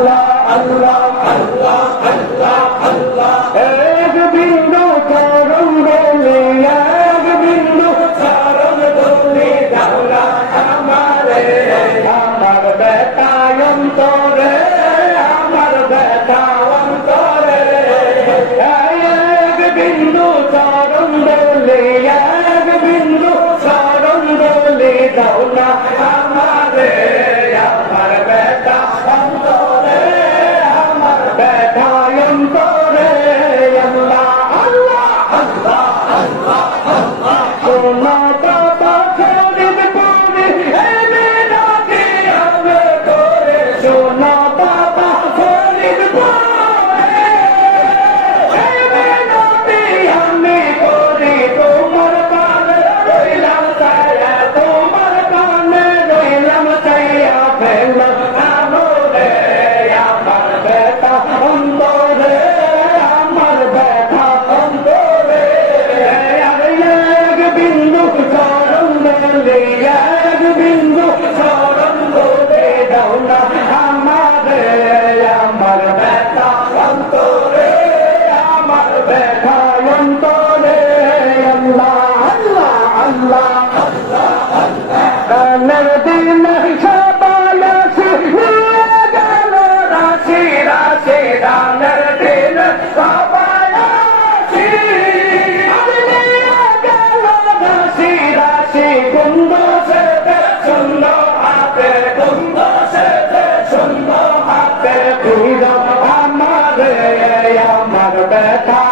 আল্লাহ আল্লাহ আল্লাহ আল্লাহ আল্লাহ এক বিন্দু চরণ বলে এক বিন্দু চরণ বলে দাওলা আমারে আমার ব্যথায় অন্তরে আমার ব্যথা অন্তরে এক বিন্দু চরণ বলে এক বিন্দু চরণ বলে দাওলা আমারে আমার ব্যথা অন্তরে আমার ব্যথা অন্তরে আল্লাহ আল্লাহ আল্লাহ আল্লাহ আল্লাহ সোনা বাবা ফরিদ করে এনে রাখি আমি করে সোনা বাবা ফরিদ করে এনে রাখি আমি করে তোমার কানে রইলাম ছায়া তোমার কানে রইলাম ছায়া ফেললাম আমরে আমার ব্যথা অন্তরে আমার ব্যথা অন্তরে এক বিন্দু চরণ বলে এক বিন্দু চরণ বলে দাও না আমারে আমার ব্যথা অন্তরে আমার ব্যথা অন্তরে আল্লাহ আল্লাহ আল্লাহ আল্লাহ আল্লাহ কানের দিনে সবাই আসে নিয়ে গেল রাশি রাশি দানের দিনে সবাই আসি নিয়ে গেল রাশি রাশি কুন্দ সেতে শূন্য হাতে কুন্দ সেতে শূন্য হাতে ফির আমারে আমার ব্যথা